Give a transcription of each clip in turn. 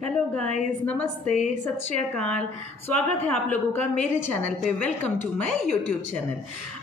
Hello guys, नमस्ते, सत श्री अकाल। स्वागत है आप लोगों का मेरे चैनल पे। Welcome to my YouTube channel.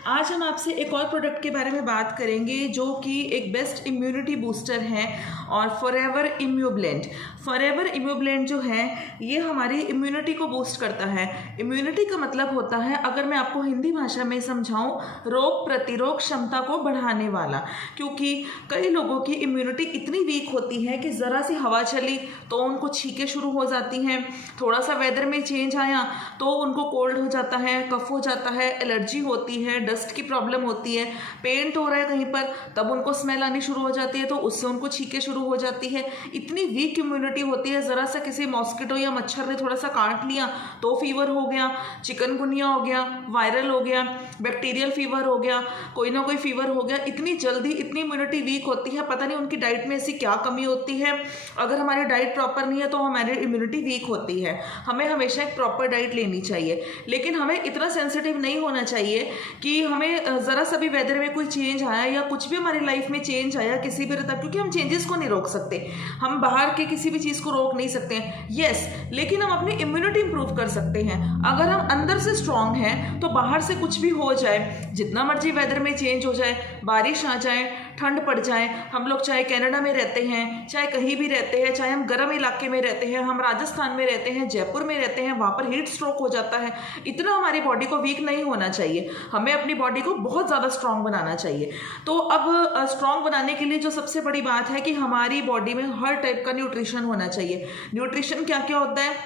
आज हम आपसे एक और प्रोडक्ट के बारे में बात करेंगे जो कि एक बेस्ट इम्यूनिटी बूस्टर है और फॉरएवर इम्यूब्लेंट। फॉरएवर इम्यूब्लेंट जो है ये हमारी इम्यूनिटी को बूस्ट करता है। इम्यूनिटी का मतलब होता है, अगर मैं आपको हिंदी भाषा में समझाऊं, रोग प्रतिरोध क्षमता को बढ़ाने वाला। क्योंकि कई लोगों की इम्यूनिटी इतनी वीक होती है कि ज़रा सी हवा चली तो उनको छींकें शुरू हो जाती हैं, थोड़ा सा वेदर में चेंज आया तो उनको कोल्ड हो जाता है, कफ हो जाता है, एलर्जी होती है, डस्ट की प्रॉब्लम होती है, पेंट हो रहा है कहीं पर तब उनको स्मेल आनी शुरू हो जाती है, तो उससे उनको छींकें शुरू हो जाती है। इतनी वीक इम्यूनिटी होती है, ज़रा सा किसी मॉस्किटो या मच्छर ने थोड़ा सा काट लिया तो फीवर हो गया, चिकनगुनिया हो गया, वायरल हो गया, बैक्टीरियल फीवर हो गया, कोई ना कोई फीवर हो गया। इतनी जल्दी इतनी इम्यूनिटी वीक होती है, पता नहीं उनकी डाइट में ऐसी क्या कमी होती है। अगर हमारी डाइट प्रॉपर नहीं है तो हमारी इम्यूनिटी वीक होती है। हमें हमेशा एक प्रॉपर डाइट लेनी चाहिए, लेकिन हमें इतना सेंसिटिव नहीं होना चाहिए कि हमें ज़रा सा भी वेदर में कोई चेंज आया या कुछ भी हमारी लाइफ में चेंज आया किसी भी तरह, क्योंकि हम चेंजेस को नहीं रोक सकते, हम बाहर के किसी भी चीज़ को रोक नहीं सकते हैं, यस, लेकिन हम अपनी इम्यूनिटी इंप्रूव कर सकते हैं। अगर हम अंदर से स्ट्रांग हैं तो बाहर से कुछ भी हो जाए, जितना मर्जी वेदर में चेंज हो जाए, बारिश आ जाए, ठंड पड़ जाए, हम लोग चाहे कनाडा में रहते हैं, चाहे कहीं भी रहते हैं, चाहे हम गर्म इलाके में रहते हैं, हम राजस्थान में रहते हैं, जयपुर में रहते हैं, वहाँ पर हीट स्ट्रोक हो जाता है, इतना हमारी बॉडी को वीक नहीं होना चाहिए। हमें अपनी बॉडी को बहुत ज़्यादा स्ट्रांग बनाना चाहिए। तो अब स्ट्रांग बनाने के लिए जो सबसे बड़ी बात है कि हमारी बॉडी में हर टाइप का न्यूट्रिशन होना चाहिए। न्यूट्रिशन क्या क्या होता है,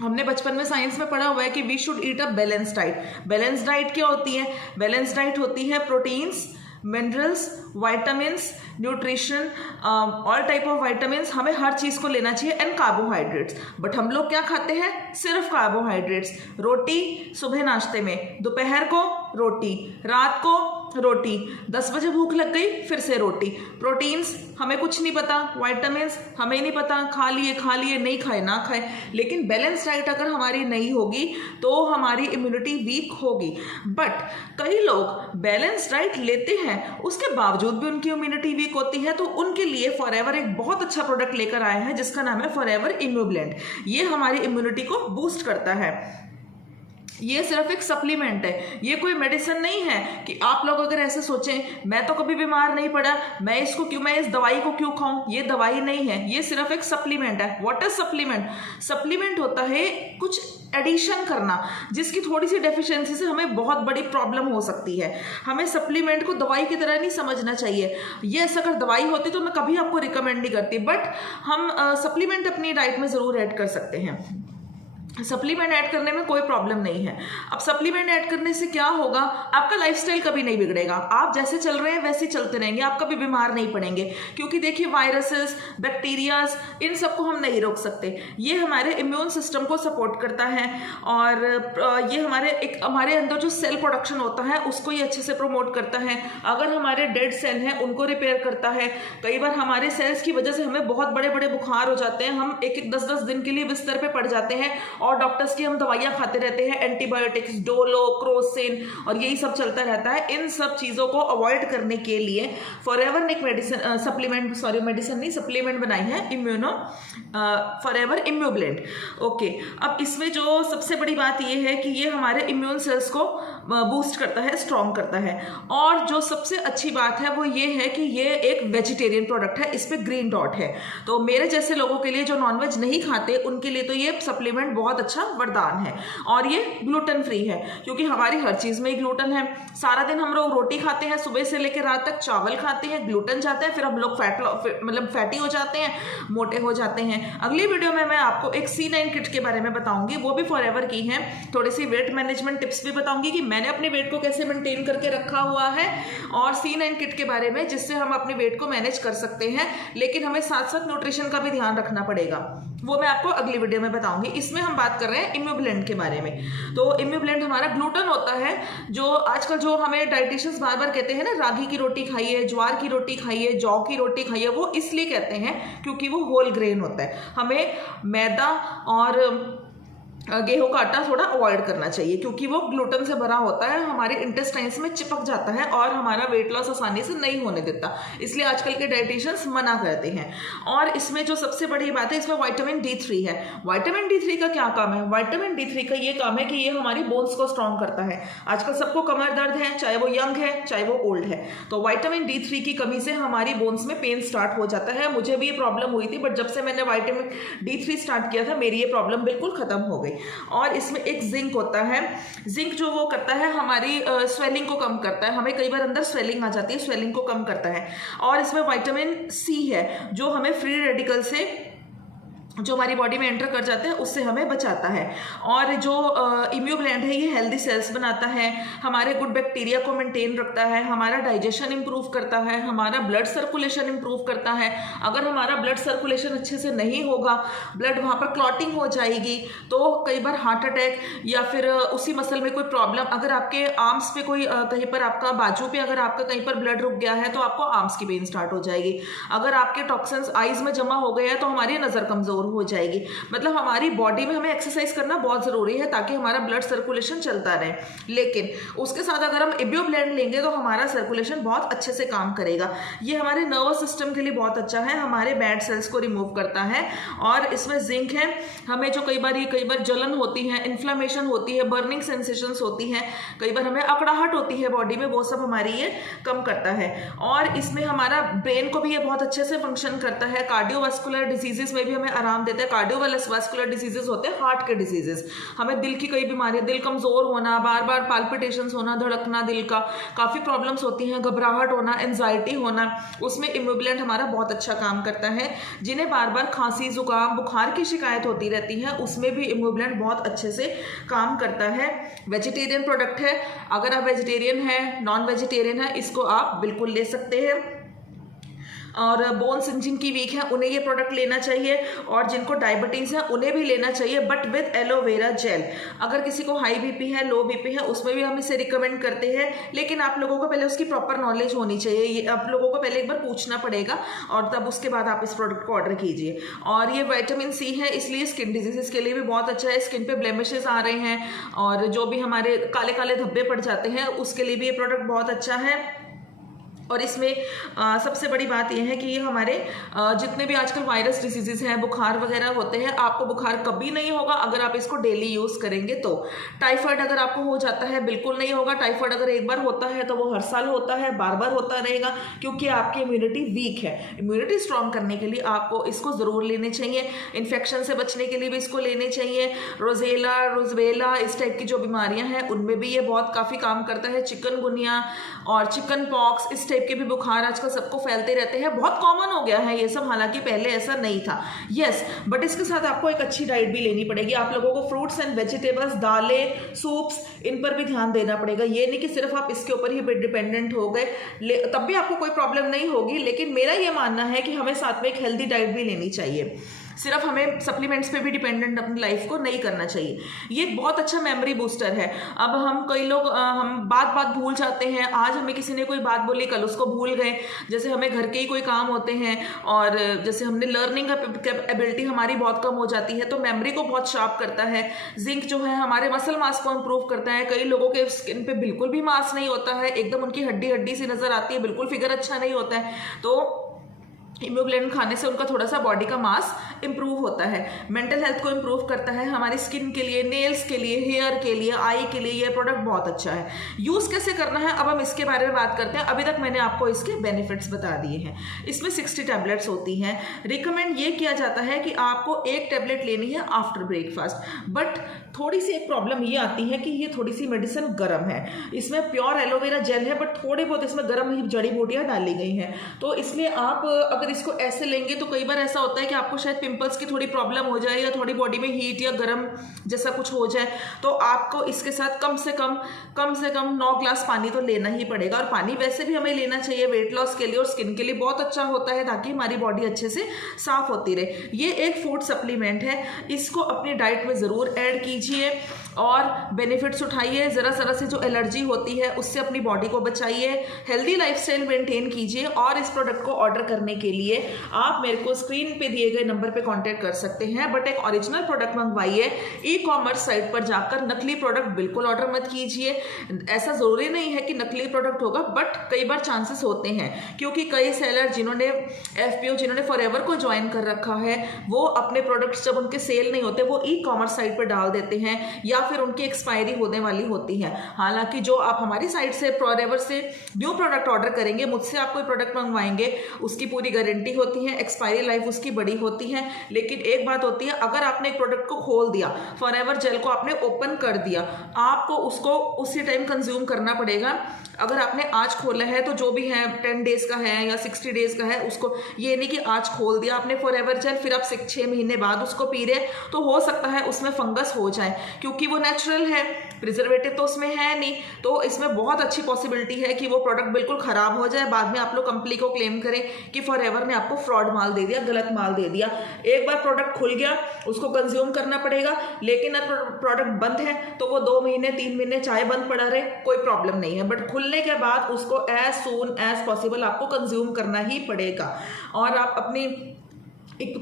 हमने बचपन में साइंस में पढ़ा हुआ है कि we should eat a balance diet. Balance diet क्या होती है? बैलेंस डाइट होती है proteins, minerals, vitamins, nutrition, all type of vitamins, हमें हर चीज़ को लेना चाहिए, एंड कार्बोहाइड्रेट्स। बट हम लोग क्या खाते हैं? सिर्फ कार्बोहाइड्रेट्स। रोटी सुबह नाश्ते में, दोपहर को रोटी, रात को रोटी, 10 बजे भूख लग गई फिर से रोटी। प्रोटीन्स हमें कुछ नहीं पता, वाइटामिन्स हमें नहीं पता, खा लिए नहीं खाए ना खाए। लेकिन बैलेंस डाइट अगर हमारी नहीं होगी तो हमारी इम्यूनिटी वीक होगी। बट कई लोग बैलेंस डाइट लेते हैं, उसके बावजूद भी उनकी इम्यूनिटी वीक होती है, तो उनके लिए फॉरएवर एक बहुत अच्छा प्रोडक्ट लेकर आया है जिसका नाम है फॉरएवर इम्यूब्लेंट। ये हमारी इम्यूनिटी को बूस्ट करता है। ये सिर्फ एक सप्लीमेंट है, ये कोई मेडिसिन नहीं है कि आप लोग अगर ऐसे सोचें मैं तो कभी बीमार नहीं पड़ा, मैं इस दवाई को क्यों खाऊं। ये दवाई नहीं है, ये सिर्फ एक सप्लीमेंट है। What is supplement? सप्लीमेंट होता है कुछ एडिशन करना, जिसकी थोड़ी सी डेफिशिएंसी से हमें बहुत बड़ी प्रॉब्लम हो सकती है। हमें सप्लीमेंट को दवाई की तरह नहीं समझना चाहिए। यस, अगर दवाई होती तो मैं कभी आपको रिकमेंड नहीं करती, बट हम सप्लीमेंट अपनी डाइट में ज़रूर ऐड कर सकते हैं। सप्लीमेंट ऐड करने में कोई प्रॉब्लम नहीं है। अब सप्लीमेंट ऐड करने से क्या होगा, आपका लाइफस्टाइल कभी नहीं बिगड़ेगा, आप जैसे चल रहे हैं वैसे चलते रहेंगे, आप कभी बीमार नहीं पड़ेंगे। क्योंकि देखिए, वायरसेस, बैक्टीरियाज, इन सबको हम नहीं रोक सकते। ये हमारे इम्यून सिस्टम को सपोर्ट करता है और ये हमारे अंदर जो सेल प्रोडक्शन होता है उसको ये अच्छे से प्रमोट करता है। अगर हमारे डेड सेल हैं उनको रिपेयर करता है। कई बार हमारे सेल्स की वजह से हमें बहुत बड़े बड़े बुखार हो जाते हैं, हम 10-10 दिन के लिए बिस्तर पे पड़ जाते हैं और डॉक्टर्स की हम दवाइयां खाते रहते हैं, एंटीबायोटिक्स, डोलो, क्रोसिन, और यही सब चलता रहता है। इन सब चीज़ों को अवॉइड करने के लिए फॉरएवर ने एक सप्लीमेंट बनाई है, फॉरएवर इम्यूब्लेंट। ओके, अब इसमें जो सबसे बड़ी बात ये है कि ये हमारे इम्यून सेल्स को बूस्ट करता है, स्ट्रॉन्ग करता है। और जो सबसे अच्छी बात है वो ये है कि ये एक वेजिटेरियन प्रोडक्ट है, इस पे ग्रीन डॉट है। तो मेरे जैसे लोगों के लिए जो नॉनवेज नहीं खाते उनके लिए तो ये सप्लीमेंट बहुत अच्छा वरदान है। और ये ग्लूटेन फ्री है, क्योंकि हमारी हर चीज़ में ही ग्लूटेन है। सारा दिन हम लोग रोटी खाते हैं, सुबह से लेकर रात तक चावल खाते हैं, ग्लूटेन जाता है, फिर हम लोग फैटी हो जाते हैं, मोटे हो जाते हैं। अगली वीडियो में मैं आपको एक C9 किट के बारे में बताऊंगी, वो भी फॉरएवर की है। थोड़ी सी वेट मैनेजमेंट टिप्स भी बताऊंगी कि मैंने अपने वेट को कैसे मेंटेन करके रखा हुआ है, और C9 किट के बारे में जिससे हम अपने वेट को मैनेज कर सकते हैं। लेकिन हमें साथ साथ न्यूट्रिशन का भी ध्यान रखना पड़ेगा, वो मैं आपको अगली वीडियो में बताऊंगी। इसमें हम बात कर रहे हैं इम्यूब्लेंट के बारे में। तो इम्यूब्लेंट हमारा ग्लूटेन होता है, जो आजकल जो हमें डाइटिशियंस बार बार कहते हैं ना, रागी की रोटी खाइए, ज्वार की रोटी खाइए, जौ की रोटी खाइए, वो इसलिए कहते हैं क्योंकि वो होल ग्रेन होता है। हमें मैदा और गेहूं का आटा थोड़ा अवॉइड करना चाहिए, क्योंकि वो ग्लूटेन से भरा होता है, हमारे इंटेस्टाइन्स में चिपक जाता है और हमारा वेट लॉस आसानी से नहीं होने देता। इसलिए आजकल के डाइटिशियंस मना करते हैं। और इसमें जो सबसे बड़ी बात है, इसमें विटामिन D3 है। विटामिन D3 का क्या काम है? विटामिन D3 का ये काम है कि ये हमारी बोन्स को स्ट्रॉन्ग करता है। आजकल सबको कमर दर्द है, चाहे वो यंग है चाहे वो ओल्ड है, तो विटामिन D3 की कमी से हमारी बोन्स में पेन स्टार्ट हो जाता है। मुझे भी ये प्रॉब्लम हुई थी, बट जब से मैंने विटामिन D3 स्टार्ट किया था, मेरी ये प्रॉब्लम बिल्कुल खत्म हो गई। और इसमें एक जिंक होता है। जिंक जो वो करता है, हमारी स्वेलिंग को कम करता है। हमें कई बार अंदर स्वेलिंग आ जाती है, स्वेलिंग को कम करता है। और इसमें विटामिन C है, जो हमें फ्री रेडिकल से जो हमारी बॉडी में एंटर कर जाते हैं उससे हमें बचाता है। और जो इम्यूग्लैंड है, ये हेल्दी सेल्स बनाता है, हमारे गुड बैक्टीरिया को मेंटेन रखता है, हमारा डाइजेशन इंप्रूव करता है, हमारा ब्लड सर्कुलेशन इंप्रूव करता है। अगर हमारा ब्लड सर्कुलेशन अच्छे से नहीं होगा, ब्लड वहाँ पर क्लॉटिंग हो जाएगी, तो कई बार हार्ट अटैक या फिर उसी मसल में कोई प्रॉब्लम, अगर आपके आर्म्स पे कोई कहीं पर आपका बाजू पे अगर आपका कहीं पर ब्लड रुक गया है तो आपको आर्म्स की पेन स्टार्ट हो जाएगी। अगर आपके टॉक्सिन्स आईज में जमा हो गए हैं तो हमारी नज़र कमज़ोर हो जाएगी। मतलब हमारी बॉडी में हमें एक्सरसाइज करना बहुत जरूरी है ताकि हमारा ब्लड सर्कुलेशन चलता रहे। लेकिन उसके साथ अगर हम इम्यूब्लेंड लेंगे तो हमारा सर्कुलेशन बहुत अच्छे से काम करेगा। ये हमारे नर्वस सिस्टम के लिए बहुत अच्छा है, हमारे बैड सेल्स को रिमूव करता है। और इसमें जिंक है, हमें जो कई बार जलन होती है, इन्फ्लेमेशन होती है, बर्निंग सेंसेशंस होती है, कई बार हमें अकड़ाहट होती है बॉडी में, वो सब हमारी ये कम करता है। और इसमें हमारा ब्रेन को भी ये बहुत अच्छे से फंक्शन करता है। कार्डियोवास्कुलर डिजीजेस में भी हमें आराम देता है। कार्डियोवास्कुलर डिजीजेस होते हैं हार्ट के डिजीजेस, हमें दिल की कई बीमारियां, दिल कमजोर होना, बार बार पाल्पिटेशंस होना, धड़कना दिल का, काफी प्रॉब्लम्स होती हैं, घबराहट होना, एंजाइटी होना, उसमें इम्यूब्लेंट हमारा बहुत अच्छा काम करता है। जिन्हें बार बार खांसी, जुकाम, बुखार की शिकायत होती रहती है, उसमें भी इम्यूब्लेंट बहुत अच्छे से काम करता है। वेजिटेरियन प्रोडक्ट है, अगर आप वेजिटेरियन है, नॉन वेजिटेरियन है, इसको आप बिल्कुल ले सकते हैं। और बोन्स जिनकी वीक है उन्हें ये प्रोडक्ट लेना चाहिए, और जिनको डायबिटीज़ है उन्हें भी लेना चाहिए, बट विद एलोवेरा जेल। अगर किसी को हाई बीपी है, लो बीपी है, उसमें भी हम इसे रिकमेंड करते हैं, लेकिन आप लोगों को पहले उसकी प्रॉपर नॉलेज होनी चाहिए। ये आप लोगों को पहले एक बार पूछना पड़ेगा और तब उसके बाद आप इस प्रोडक्ट को ऑर्डर कीजिए। और ये विटामिन C है, इसलिए स्किन डिजीजेस के लिए भी बहुत अच्छा है। स्किन पे ब्लेमिशेस आ रहे हैं और जो भी हमारे काले काले धब्बे पड़ जाते हैं, उसके लिए भी ये प्रोडक्ट बहुत अच्छा है। और इसमें सबसे बड़ी बात यह है कि ये हमारे जितने भी आजकल वायरस डिसीजेज हैं, बुखार वगैरह होते हैं, आपको बुखार कभी नहीं होगा अगर आप इसको डेली यूज़ करेंगे तो। टाइफाइड अगर आपको हो जाता है, बिल्कुल नहीं होगा। टाइफाइड अगर एक बार होता है तो वो हर साल होता है, बार बार होता रहेगा, क्योंकि आपकी इम्यूनिटी वीक है। इम्यूनिटी स्ट्रॉन्ग करने के लिए आपको इसको ज़रूर लेने चाहिए। इन्फेक्शन से बचने के लिए भी इसको लेने चाहिए। रोजेला, रोजवेला, इस टाइप की जो बीमारियाँ हैं उनमें भी ये बहुत काफ़ी काम करता है। चिकनगुनिया और चिकन पॉक्स, इस टाइप के भी बुखार आजकल सबको फैलते रहते हैं, बहुत कॉमन हो गया है ये सब, हालांकि पहले ऐसा नहीं था। यस, बट इसके साथ आपको एक अच्छी डाइट भी लेनी पड़ेगी। आप लोगों को फ्रूट्स एंड वेजिटेबल्स, दालें, सूप्स, इन पर भी ध्यान देना पड़ेगा। ये नहीं कि सिर्फ आप इसके ऊपर ही डिपेंडेंट हो गए, तब भी आपको कोई प्रॉब्लम नहीं होगी। लेकिन मेरा ये मानना है कि हमें साथ में एक हेल्दी डाइट भी लेनी चाहिए। सिर्फ हमें सप्लीमेंट्स पे भी डिपेंडेंट अपनी लाइफ को नहीं करना चाहिए। ये बहुत अच्छा मेमोरी बूस्टर है। अब हम कई लोग हम बात भूल जाते हैं। आज हमें किसी ने कोई बात बोली, कल उसको भूल गए। जैसे हमें घर के ही कोई काम होते हैं और जैसे हमने लर्निंग एबिलिटी हमारी बहुत कम हो जाती है, तो मेमोरी को बहुत शार्प करता है। जिंक जो है हमारे मसल मास को इंप्रूव करता है। कई लोगों के स्किन पे बिल्कुल भी मास नहीं होता है, एकदम उनकी हड्डी हड्डी सी नजर आती है, बिल्कुल फिगर अच्छा नहीं होता है। तो इम्यूग्लेंड खाने से उनका थोड़ा सा बॉडी का मास इंप्रूव होता है। मेंटल हेल्थ को इंप्रूव करता है। हमारी स्किन के लिए, नेल्स के लिए, हेयर के लिए, आई के लिए ये प्रोडक्ट बहुत अच्छा है। यूज़ कैसे करना है अब हम इसके बारे में बात करते हैं। अभी तक मैंने आपको इसके बेनिफिट्स बता दिए हैं। इसमें 60 टैबलेट्स होती हैं। रिकमेंड ये किया जाता है कि आपको एक टैबलेट लेनी है आफ्टर ब्रेकफास्ट। बट थोड़ी सी एक प्रॉब्लम ये आती है कि ये थोड़ी सी मेडिसिन गर्म है। इसमें प्योर एलोवेरा जेल है, बट थोड़ी बहुत इसमें गर्म ही जड़ी बूटियाँ डाली गई हैं। तो इसलिए आप अगर इसको ऐसे लेंगे तो कई बार ऐसा होता है कि आपको शायद पिंपल्स की थोड़ी प्रॉब्लम हो जाए या थोड़ी बॉडी में हीट या गर्म जैसा कुछ हो जाए, तो आपको इसके साथ कम से कम 9 ग्लास पानी तो लेना ही पड़ेगा। और पानी वैसे भी हमें लेना चाहिए वेट लॉस के लिए, और स्किन के लिए बहुत अच्छा होता है ताकि हमारी बॉडी अच्छे से साफ होती रहे। ये एक फूड सप्लीमेंट है, इसको अपनी डाइट में ज़रूर ऐड कीजिए और बेनिफिट्स उठाइए। ज़रा से जो एलर्जी होती है उससे अपनी बॉडी को बचाइए। हेल्दी लाइफस्टाइल मेंटेन कीजिए। और इस प्रोडक्ट को ऑर्डर करने के लिए लिए आप मेरे को स्क्रीन पे दिए गए नंबर पे कांटेक्ट कर सकते हैं। बट एक ओरिजिनल प्रोडक्ट मंगवाइए, ई कॉमर्स साइट पर जाकर नकली प्रोडक्ट बिल्कुल ऑर्डर मत कीजिए। ऐसा ज़रूरी नहीं है कि नकली प्रोडक्ट होगा, बट कई बार चांसेस होते हैं, क्योंकि कई सेलर जिन्होंने FPO, जिन्होंने फॉरएवर को ज्वाइन कर रखा है, वो अपने प्रोडक्ट्स जब उनके सेल नहीं होते वो ई कॉमर्स साइट पर डाल देते हैं या फिर उनकी एक्सपायरी होने वाली होती है। हालांकि जो आप हमारी साइट से फॉरएवर से न्यू प्रोडक्ट ऑर्डर करेंगे, मुझसे आप कोई प्रोडक्ट मंगवाएंगे, उसकी पूरी गारंटी होती है, एक्सपायरी लाइफ उसकी बड़ी होती है। लेकिन एक बात होती है, अगर आपने एक प्रोडक्ट को खोल दिया, फॉरएवर जेल को आपने ओपन कर दिया, आपको उसको उसी टाइम कंज्यूम करना पड़ेगा। अगर आपने आज खोला है तो जो भी है 10 डेज का है या 60 डेज का है, उसको ये नहीं कि आज खोल दिया आपने फॉरएवर जेल, फिर आप 6 महीने बाद उसको पी रहे, तो हो सकता है उसमें फंगस हो जाए, क्योंकि वो नेचुरल है, प्रिजर्वेटिव तो उसमें है नहीं। तो इसमें बहुत अच्छी पॉसिबिलिटी है कि वो प्रोडक्ट बिल्कुल खराब हो जाए, बाद में आप लोग कंपनी को क्लेम करें कि फॉरएवर ने आपको फ्रॉड माल दे दिया, गलत माल दे दिया। एक बार प्रोडक्ट खुल गया, उसको कंज्यूम करना पड़ेगा, लेकिन अगर प्रोडक्ट बंद है तो वो 2 महीने 3 महीने चाहे बंद पड़ा रहे, कोई प्रॉब्लम नहीं है। बट खुलने के बाद उसको एज सून एज पॉसिबल आपको कंज्यूम करना ही पड़ेगा। और आप अपनी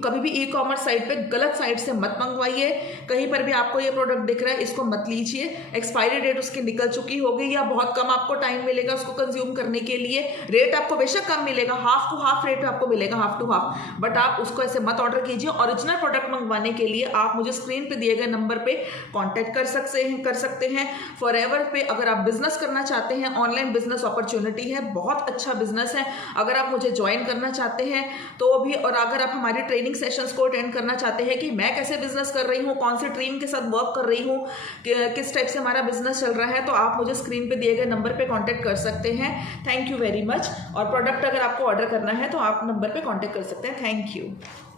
कभी भी ई कॉमर्स साइट पे गलत साइट से मत मंगवाइए। कहीं पर भी आपको ये प्रोडक्ट दिख रहा है, इसको मत लीजिए, एक्सपायरी डेट उसकी निकल चुकी होगी या बहुत कम आपको टाइम मिलेगा उसको कंज्यूम करने के लिए। रेट आपको बेशक कम मिलेगा, हाफ टू हाफ रेट आपको मिलेगा, हाफ टू हाफ, बट आप उसको ऐसे मत ऑर्डर कीजिए। ओरिजिनल प्रोडक्ट मंगवाने के लिए आप मुझे स्क्रीन पे दिए गए नंबर पे कॉन्टैक्ट कर सकते हैं। फॉरएवर पे अगर आप बिजनेस करना चाहते हैं, ऑनलाइन बिजनेस अपॉर्चुनिटी है, बहुत अच्छा बिजनेस है। अगर आप मुझे ज्वाइन करना चाहते हैं तो भी, और अगर आप हमारे ट्रेनिंग सेशंस को अटेंड करना चाहते हैं कि मैं कैसे बिजनेस कर रही हूँ, कौन सी टीम के साथ वर्क कर रही हूँ, किस टाइप से हमारा बिजनेस चल रहा है, तो आप मुझे स्क्रीन पे दिए गए नंबर पे कांटेक्ट कर सकते हैं। Thank you very much. और प्रोडक्ट अगर आपको ऑर्डर करना है तो आप नंबर पे कांटेक्ट कर सकते हैं। Thank you.